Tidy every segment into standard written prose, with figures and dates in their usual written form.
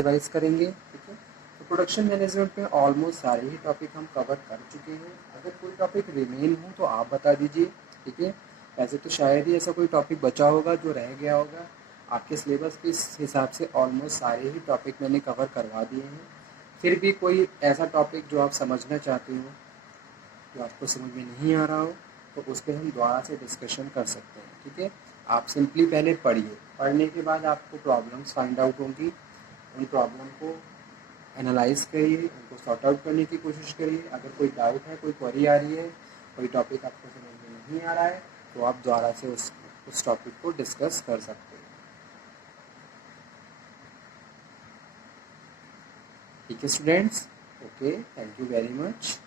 Revise करेंगे, ठीक है। तो प्रोडक्शन मैनेजमेंट में ऑलमोस्ट सारे ही टॉपिक हम कवर कर चुके हैं। अगर कोई टॉपिक रिमेन हो तो आप बता दीजिए, ठीक है। वैसे तो शायद ही ऐसा कोई टॉपिक बचा होगा जो रह गया होगा। आपके सिलेबस के हिसाब से ऑलमोस्ट सारे ही टॉपिक मैंने कवर करवा दिए हैं। फिर भी कोई ऐसा टॉपिक जो आप समझना चाहते हो, जो आपको समझ में नहीं आ रहा हो, तो उस पर हम दोबारा से डिस्कशन कर सकते हैं, ठीक है। आप सिंपली पहले पढ़िए, पढ़ने के बाद आपको प्रॉब्लम्स फाइंड आउट होंगी। उन प्रॉब्लम को एनालाइज करिए, उनको सॉर्ट आउट करने की कोशिश करिए। अगर कोई डाउट है, कोई क्वेरी आ रही है, कोई टॉपिक आपको समझ में नहीं आ रहा है, तो आप दोबारा से उस टॉपिक को डिस्कस कर सकते हैं, ठीक है students. Okay, thank you very much.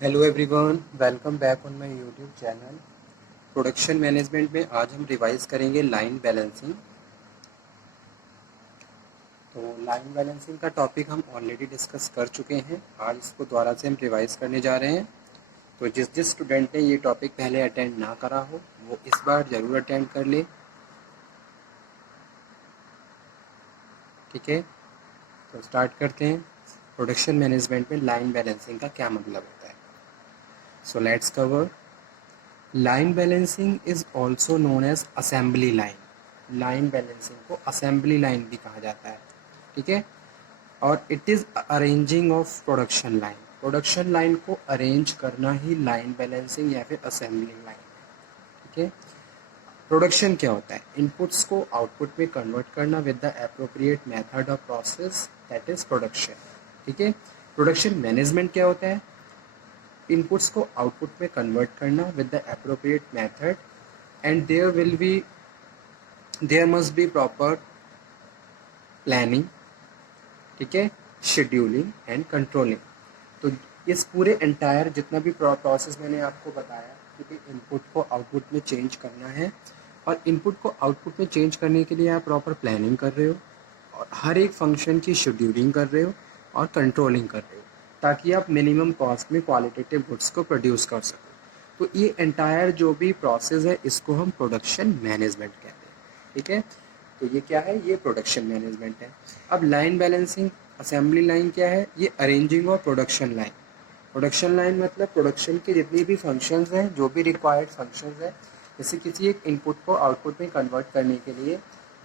Hello everyone, welcome back on my YouTube channel. Production management में आज हम रिवाइज करेंगे लाइन बैलेंसिंग। तो लाइन बैलेंसिंग का टॉपिक हम ऑलरेडी डिस्कस कर चुके हैं। आज इसको दोबारा से हम रिवाइज करने जा रहे हैं। तो जिस जिस स्टूडेंट ने ये टॉपिक पहले अटेंड ना करा हो, वो इस बार ज़रूर अटेंड कर ले, ठीक है। तो स्टार्ट करते हैं। प्रोडक्शन मैनेजमेंट में लाइन बैलेंसिंग का क्या मतलब होता है। So let's cover. Line balancing is also known as assembly line. Line balancing को असेंबली लाइन भी कहा जाता है, ठीक है। और it is arranging of production line. Production line को अरेंज करना ही लाइन बैलेंसिंग या फिर असेंबली लाइन, ठीक है। प्रोडक्शन क्या होता है? इनपुट्स को आउटपुट में कन्वर्ट करना with the appropriate method of process, that is production, ठीक है। प्रोडक्शन मैनेजमेंट क्या होता है? इनपुट्स को आउटपुट में कन्वर्ट करना with the appropriate method, and there must be proper planning, ठीक है, शेड्यूलिंग एंड कंट्रोलिंग। तो इस पूरे एंटायर जितना भी प्रोसेस मैंने आपको बताया, ठीक है, इनपुट को आउटपुट में चेंज करना है, और इनपुट को आउटपुट में चेंज करने के लिए आप प्रॉपर प्लानिंग कर रहे हो, और हर एक फंक्शन की शेड्यूलिंग कर रहे हो और कंट्रोलिंग कर रहे हो, ताकि आप मिनिमम कॉस्ट में क्वालिटेटिव गुड्स को प्रोड्यूस कर सको। तो ये एंटायर जो भी प्रोसेस है, इसको हम प्रोडक्शन मैनेजमेंट कहते हैं, ठीक है। तो ये क्या है? ये प्रोडक्शन मैनेजमेंट है। अब लाइन बैलेंसिंग असेंबली लाइन क्या है? ये arranging of production line. Production line मतलब प्रोडक्शन के जितनी भी फंक्शंस हैं, जो भी रिक्वायर्ड फंक्शंस हैं, जैसे किसी एक इनपुट को आउटपुट में कन्वर्ट करने के लिए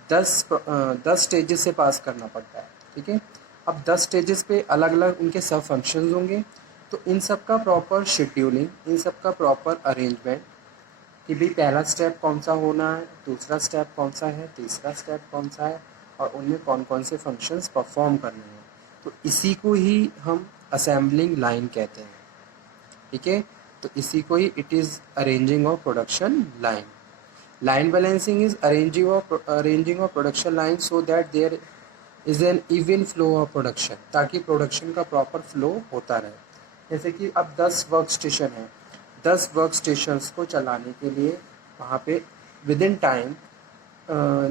10 स्टेजेस से पास करना पड़ता है, ठीक है। अब 10 स्टेजेस पे अलग अलग उनके सब फंक्शंस होंगे। तो इन सब का प्रॉपर शेड्यूलिंग, इन सब का प्रॉपर अरेंजमेंट, कि भाई पहला स्टेप कौन सा होना है, दूसरा स्टेप कौन सा है, तीसरा स्टेप कौन सा है, और उनमें कौन कौन से फंक्शंस परफॉर्म करने हैं, तो इसी को ही हम असेंबलिंग लाइन कहते हैं, ठीक है। तो इसी को ही it is arranging of production line. Line balancing is arranging of production line so that there is an even flow of production, ताकि प्रोडक्शन का प्रॉपर फ्लो होता रहे। जैसे कि अब 10 वर्क स्टेशन है, 10 वर्क स्टेशंस को चलाने के लिए वहाँ पे विद इन टाइम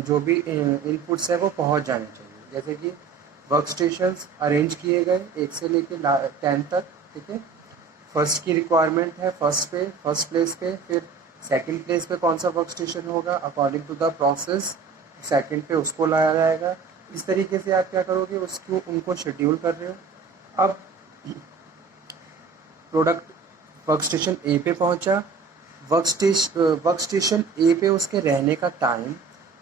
जो भी इनपुट्स है वो पहुँच जाने चाहिए। जैसे कि वर्क स्टेशंस अरेंज किए गए 1 से लेके 10 तक, ठीक है। फर्स्ट की रिक्वायरमेंट है फर्स्ट प्लेस पे, फिर सेकंड प्लेस पे कौन सा वर्क स्टेशन होगा according to the process, second पे उसको लाया जाएगा। इस तरीके से आप क्या करोगे, उसको उनको शेड्यूल कर रहे हो। अब प्रोडक्ट वर्क स्टेशन ए पे पहुंचा, वर्क स्टेशन ए पे उसके रहने का टाइम,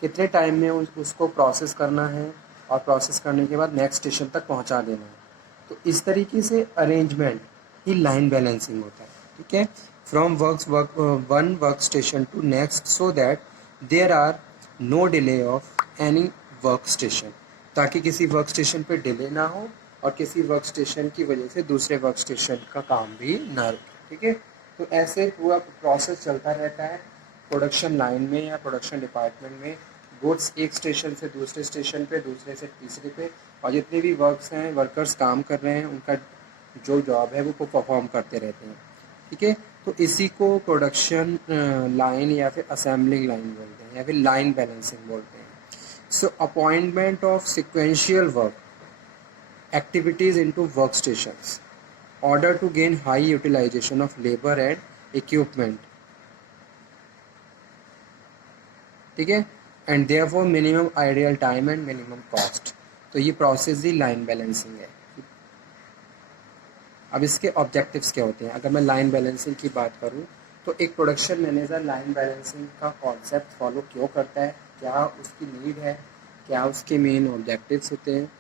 कितने टाइम में उसको प्रोसेस करना है, और प्रोसेस करने के बाद नेक्स्ट स्टेशन तक पहुंचा देना है। तो इस तरीके से अरेंजमेंट ही लाइन बैलेंसिंग होता है, ठीक है। From one work station to next, so that there are no delay of any work station, ताकि किसी वर्क स्टेशन पे डिले ना हो, और किसी वर्क स्टेशन की वजह से दूसरे वर्क स्टेशन का काम भी ना रुके, ठीक है। तो ऐसे पूरा प्रोसेस चलता रहता है प्रोडक्शन लाइन में या प्रोडक्शन डिपार्टमेंट में। गुड्स एक स्टेशन से दूसरे स्टेशन पे, दूसरे से तीसरे पे, और जितने भी वर्कर्स काम कर रहे हैं उनका जो जॉब है वो परफॉर्म करते रहते हैं। ठीक है, तो इसी को प्रोडक्शन लाइन या फिर असेंबलिंग लाइन बोलते हैं या फिर लाइन बैलेंसिंग बोलते हैं। So appointment of sequential work activities into workstations order to gain high utilization of labor and equipment. ठीक है, and therefore minimum ideal time and minimum cost. तो ये प्रोसेस ही लाइन बैलेंसिंग है। अब इसके ऑब्जेक्टिव्स क्या होते हैं? अगर मैं लाइन बैलेंसिंग की बात करूं तो एक प्रोडक्शन मैनेजर लाइन बैलेंसिंग का कॉन्सेप्ट फॉलो क्यों करता है, क्या उसकी नीड है, क्या उसके मेन ऑब्जेक्टिव्स होते हैं।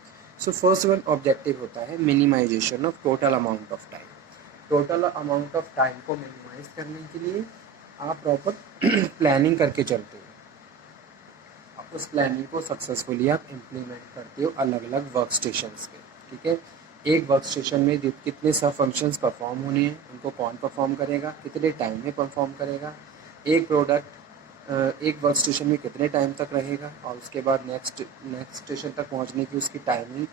सो फर्स्ट वन ऑब्जेक्टिव होता है minimisation of total amount of time. Total amount of time को मिनिमाइज करने के लिए आप प्रॉपर प्लानिंग करके चलते हो। आप उस प्लानिंग को सक्सेसफुली आप इम्प्लीमेंट करते हो अलग अलग वर्क स्टेशंस पे। ठीक है, एक वर्क स्टेशन में कितने सब फंक्शंस परफॉर्म होने हैं, उनको कौन परफॉर्म करेगा, कितने टाइम में परफॉर्म करेगा, एक प्रोडक्ट एक वर्क स्टेशन में कितने टाइम तक रहेगा, और उसके बाद नेक्स्ट स्टेशन तक पहुंचने की उसकी टाइमिंग।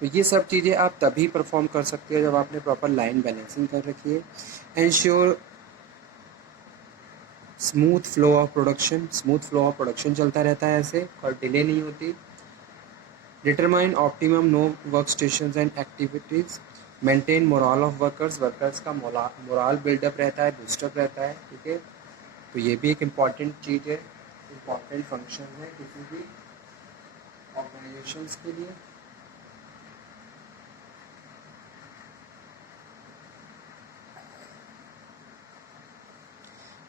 तो ये सब चीज़ें आप तभी परफॉर्म कर सकते हो जब आपने प्रॉपर लाइन बैलेंसिंग कर रखी है। Ensure smooth flow of production, smooth flow of production चलता रहता है ऐसे और डिले नहीं होती। Determine optimum no work station and activities, maintain morale of workers, workers का मोरल बिल्डअप रहता है, बूस्टअप रहता है। ठीक है, तो ये भी एक इम्पॉर्टेंट चीज़ है, इम्पॉर्टेंट फंक्शन है किसी भी ऑर्गेनाइजेशंस के लिए।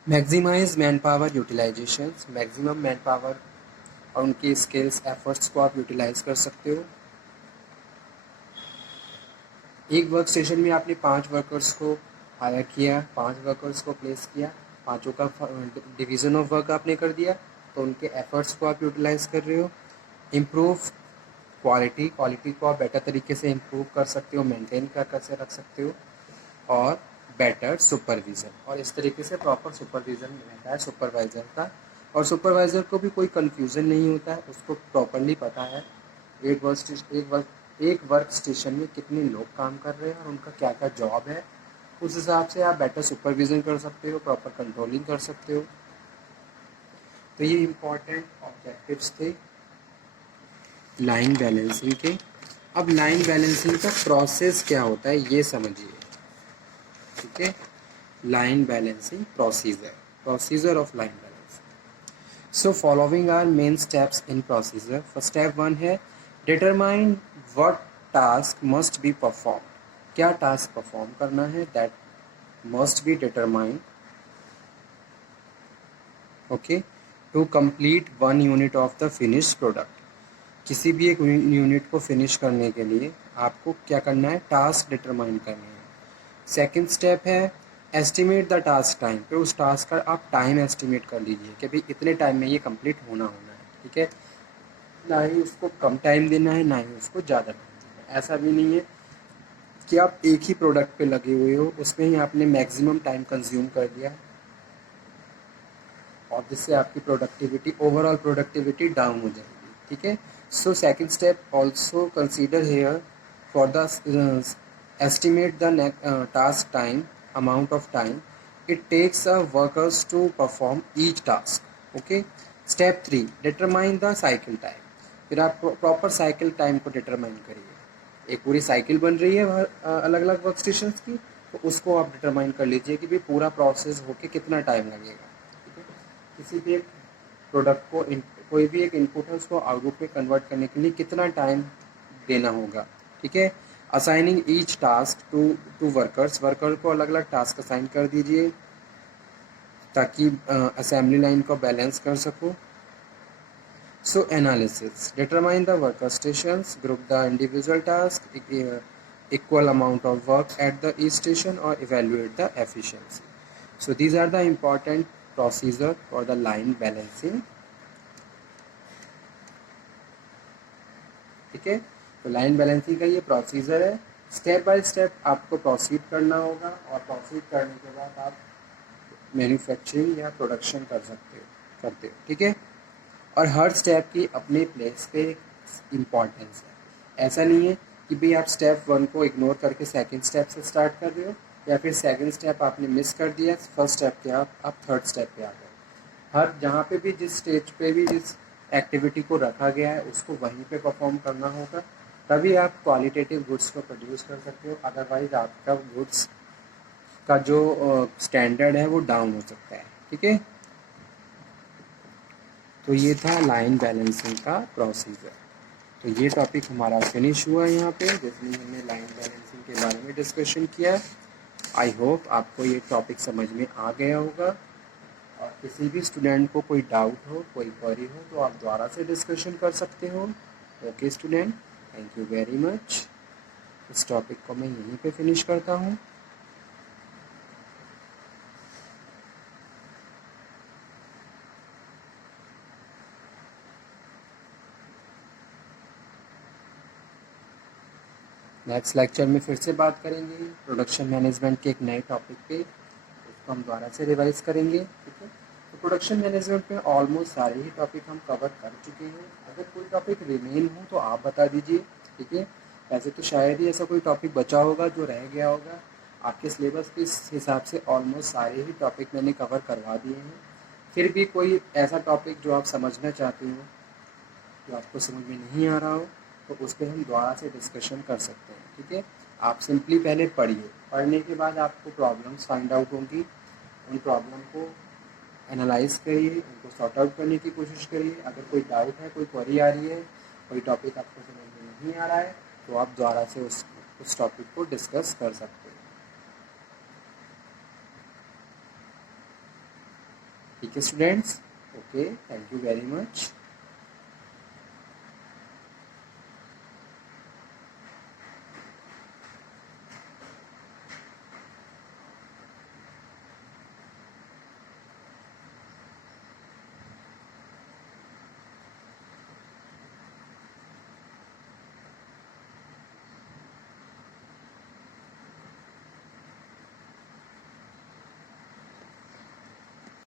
Maximise man power utilisation, maximum man power और उनकी स्किल्स एफर्ट्स को आप यूटिलाइज कर सकते हो। एक वर्क स्टेशन में आपने 5 वर्कर्स को हायर किया, 5 वर्कर्स को प्लेस किया, पाँचों का डिवीज़न ऑफ वर्क आपने कर दिया, तो उनके एफर्ट्स को आप यूटिलाइज कर रहे हो। इम्प्रूव क्वालिटी, क्वालिटी को आप बेटर तरीके से इम्प्रूव कर सकते हो, मेंटेन कर से रख सकते हो। और बेटर सुपरविज़न, और इस तरीके से प्रॉपर सुपरविज़न रहता है सुपरवाइज़र का, और सुपरवाइज़र को भी कोई कन्फ्यूज़न नहीं होता है, उसको प्रॉपरली पता है एक वर्क स्टेशन में कितने लोग काम कर रहे हैं और उनका क्या क्या जॉब है। उस हिसाब से आप बेटर सुपरविज़न कर सकते हो, प्रॉपर कंट्रोलिंग कर सकते हो। तो ये इम्पॉर्टेंट ऑब्जेक्टिव्स थे लाइन बैलेंसिंग के। अब लाइन बैलेंसिंग का प्रोसेस क्या होता है ये समझिए। ठीक है, line balancing procedure of line balancing. So following are main steps in procedure. First step 1 है determine what task must be perform. क्या टास्क परफॉर्म करना है, that must be determined. Okay, to complete 1 unit of the finished product. किसी भी एक unit को finish करने के लिए आपको क्या करना है, टास्क डिटरमाइन करना है। सेकंड स्टेप है एस्टिमेट द टास्क टाइम। पे उस टास्क का आप टाइम एस्टिमेट कर लीजिए कि भाई इतने टाइम में ये कंप्लीट होना है। ठीक है, ना ही उसको कम टाइम देना है, ना ही उसको ज़्यादा टाइम देना है। ऐसा भी नहीं है कि आप एक ही प्रोडक्ट पे लगे हुए हो, उसमें ही आपने मैक्सिमम टाइम कंज्यूम कर दिया और जिससे आपकी प्रोडक्टिविटी, ओवरऑल प्रोडक्टिविटी डाउन हो जाएगी। ठीक है, so second step also consider here for the estimate the task time, amount of time it takes workers to perform each task. Okay, step 3 determine the cycle time. फिर आप proper cycle time को determine करिए। एक पूरी cycle बन रही है अलग अलग वर्क स्टेशन की, तो उसको आप डिटरमाइन कर लीजिए कि भाई पूरा प्रोसेस होके कितना टाइम लगेगा। ठीक है, किसी भी एक प्रोडक्ट को कोई भी एक इनपुट है उसको आउटपुट में कन्वर्ट करने के लिए कितना टाइम देना होगा। ठीक है, assigning each task to workers, worker को अलग अलग टास्क असाइन कर दीजिए ताकि असेंबली लाइन को बैलेंस कर सको। So analysis, determine the worker stations, group the individual task, equal amount of work at the each station और evaluate the efficiency. So these are the important procedure for the line balancing. ठीक है, तो line balancing का ये procedure है। Step by step आपको proceed करना होगा और प्रोसीड करने के बाद आप मैन्युफैक्चरिंग या प्रोडक्शन करते हो। ठीक है, और हर स्टेप की अपने प्लेस पे इम्पॉर्टेंस है। ऐसा नहीं है कि भाई आप स्टेप 1 को इग्नोर करके सेकंड स्टेप से स्टार्ट कर रहे हो, या फिर सेकंड स्टेप आपने मिस कर दिया, फर्स्ट स्टेप पे आप थर्ड स्टेप पे आ गए। हर जहाँ पे भी जिस स्टेज पे भी जिस एक्टिविटी को रखा गया है उसको वहीं पे परफॉर्म करना होगा, तभी आप क्वालिटेटिव गुड्स को प्रोड्यूस कर सकते हो। अदरवाइज आपका गुड्स का जो स्टैंडर्ड है वो डाउन हो सकता है। ठीक है, तो ये था लाइन बैलेंसिंग का प्रोसीजर। तो ये टॉपिक हमारा फिनिश हुआ यहाँ पे, जिसमें हमने लाइन बैलेंसिंग के बारे में डिस्कशन किया। आई होप आपको ये टॉपिक समझ में आ गया होगा, और किसी भी स्टूडेंट को कोई डाउट हो, कोई क्वेरी हो, तो आप दोबारा से डिस्कशन कर सकते हो। Okay student, thank you very much. इस टॉपिक को मैं यहीं पे फिनिश करता हूँ। नेक्स्ट लेक्चर में फिर से बात करेंगे प्रोडक्शन मैनेजमेंट के एक नए टॉपिक पे, उसको हम दोबारा से रिवाइज करेंगे। ठीक है, तो प्रोडक्शन मैनेजमेंट में ऑलमोस्ट सारे ही टॉपिक हम कवर कर चुके हैं। अगर कोई टॉपिक रिमेन हो तो आप बता दीजिए। ठीक है, वैसे तो शायद ही ऐसा कोई टॉपिक बचा होगा जो रह गया होगा। आपके सिलेबस के हिसाब से ऑलमोस्ट सारे ही टॉपिक मैंने कवर करवा दिए हैं। फिर भी कोई ऐसा टॉपिक जो आप समझना चाहते हो, जो आपको समझ में नहीं आ रहा हो, तो उस पर हम दोबारा से डिस्कशन कर सकते हैं। ठीक है, आप सिंपली पहले पढ़िए, पढ़ने के बाद आपको प्रॉब्लम्स फाइंड आउट होंगी, उन प्रॉब्लम को एनालाइज करिए, उनको सॉर्ट आउट करने की कोशिश करिए। अगर कोई डाउट है, कोई क्वेरी आ रही है, कोई टॉपिक आपको समझ में नहीं आ रहा है, तो आप दोबारा से उस टॉपिक को डिस्कस कर सकते हैं। ठीक है students, okay, thank you very much.